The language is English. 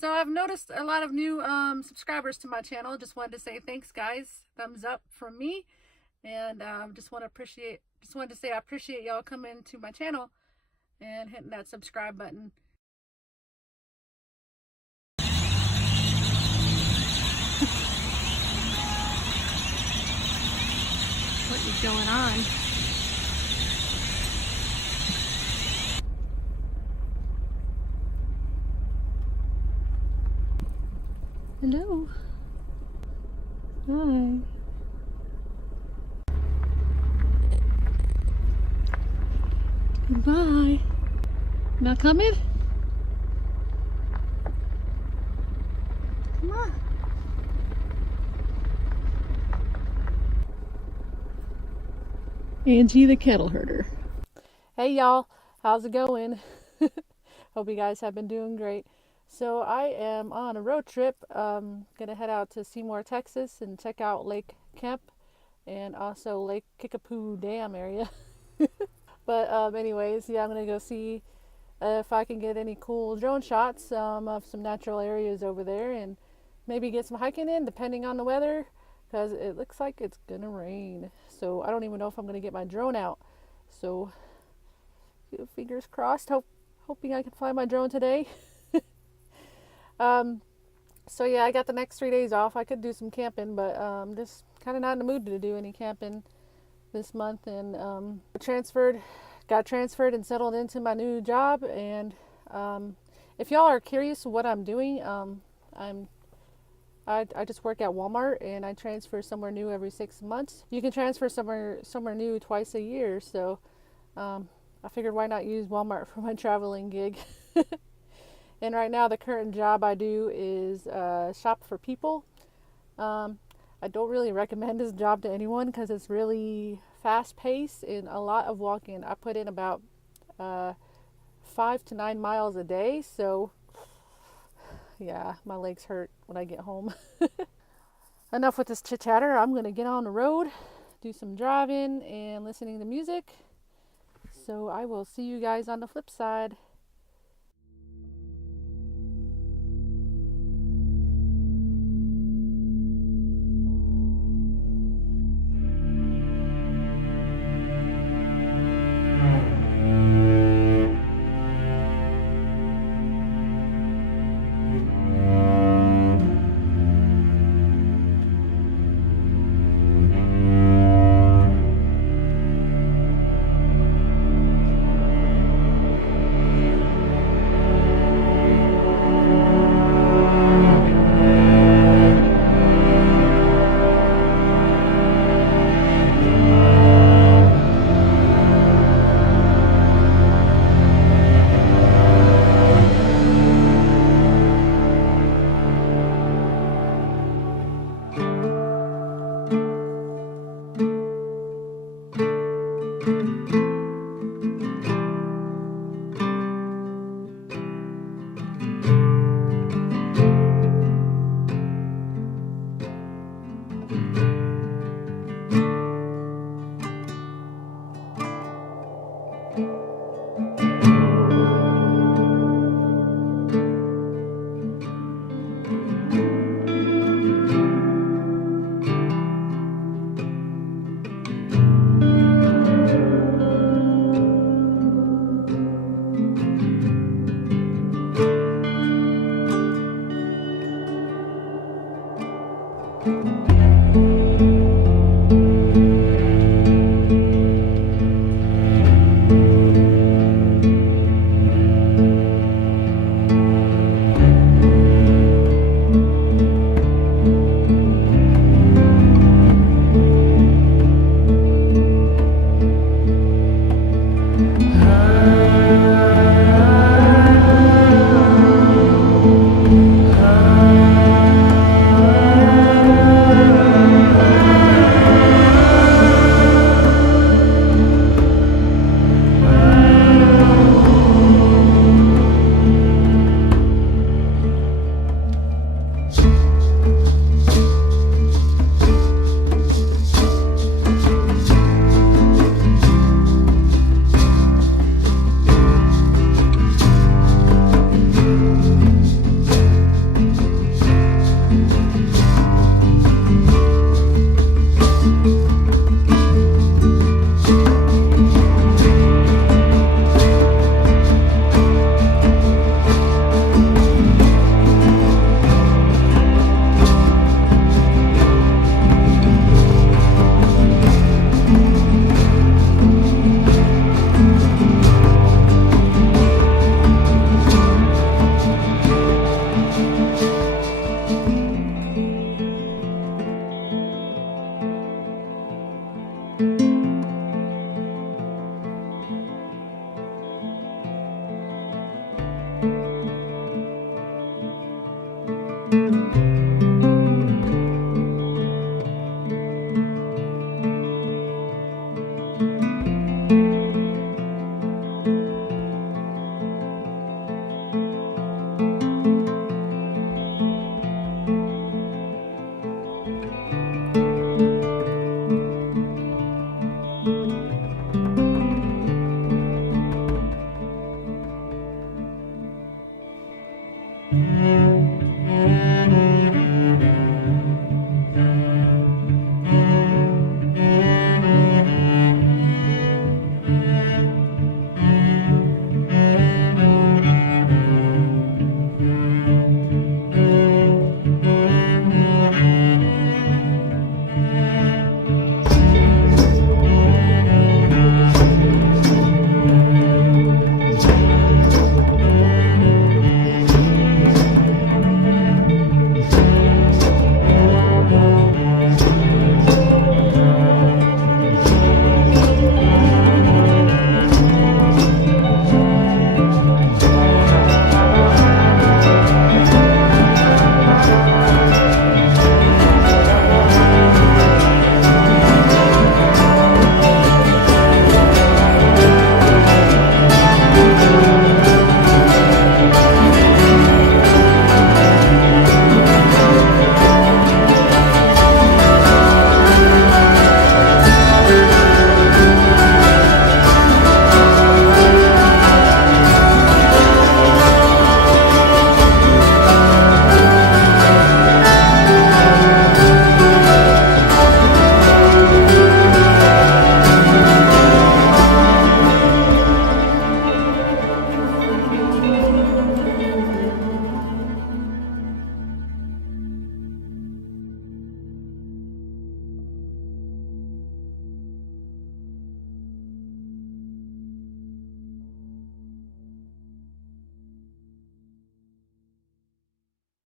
So I've noticed a lot of new subscribers to my channel. Just wanted to say thanks, guys. Thumbs up from me, and just wanted to say I appreciate y'all coming to my channel and hitting that subscribe button. What is going on? Hello. Hi. Goodbye. Not coming? Come on. Angie the kettle herder. Hey y'all, how's it going? Hope you guys have been doing great. So I am on a road trip. Gonna head out to Seymour, Texas and check out Lake Kemp and also Lake Kickapoo Dam area. But anyways, yeah, I'm gonna go see if I can get any cool drone shots of some natural areas over there and maybe get some hiking in depending on the weather, because it looks like it's gonna rain. So I don't even know if I'm gonna get my drone out. So fingers crossed, hoping I can fly my drone today. So yeah, I got the next 3 days off. I could do some camping, but just kind of not in the mood to do any camping this month. And got transferred and settled into my new job. And if y'all are curious what I'm doing, I just work at Walmart, and I transfer somewhere new every 6 months. You can transfer somewhere new twice a year. So I figured why not use Walmart for my traveling gig. And right now the current job I do is shop for people. I don't really recommend this job to anyone because it's really fast paced and a lot of walking. I put in about 5 to 9 miles a day. So yeah, my legs hurt when I get home. Enough with this chit chatter. I'm going to get on the road, do some driving and listening to music. So I will see you guys on the flip side. you.